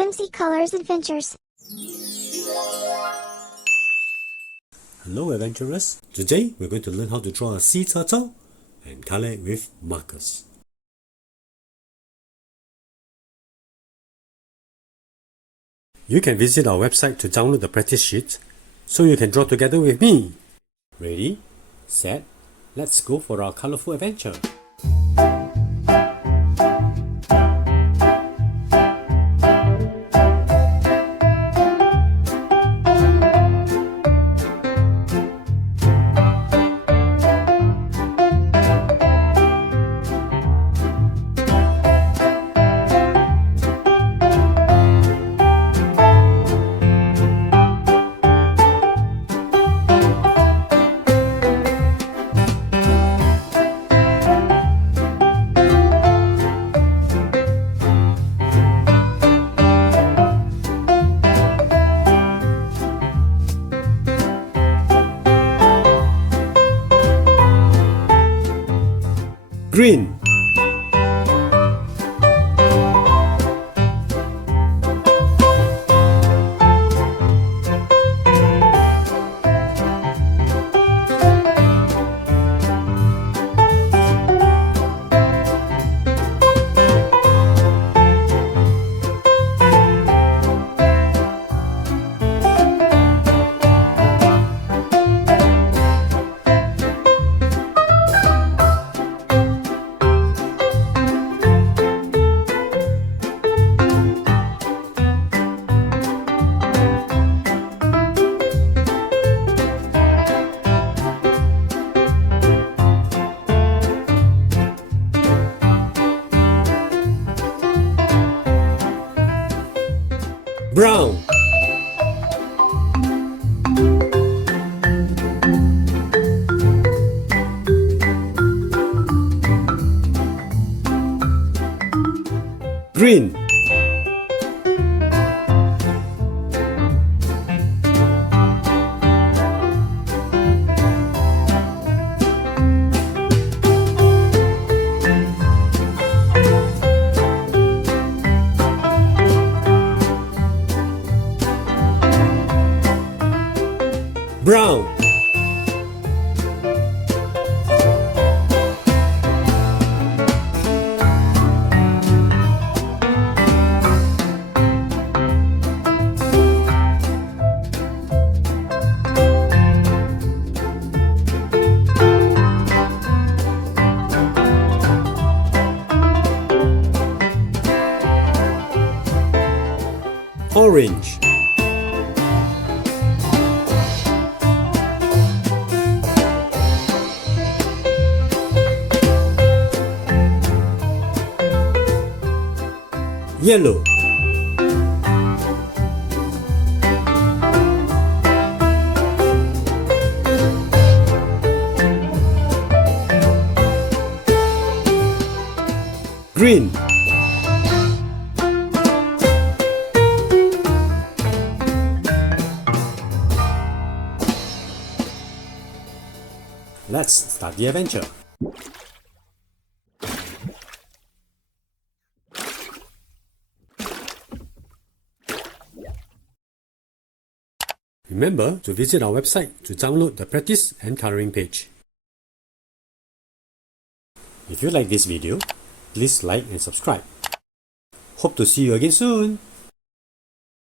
Whimsy Colors Adventures. Hello adventurers! Today we're going to learn how to draw a sea turtle and color it with markers. You can visit our website to download the practice sheet so you can draw together with me. Ready, set, let's go for our colorful adventure. Green, brown, green, brown, orange, yellow, green, let's start the adventure. Remember to visit our website to download the practice and coloring page. If you like this video, please like and subscribe. Hope to see you again soon.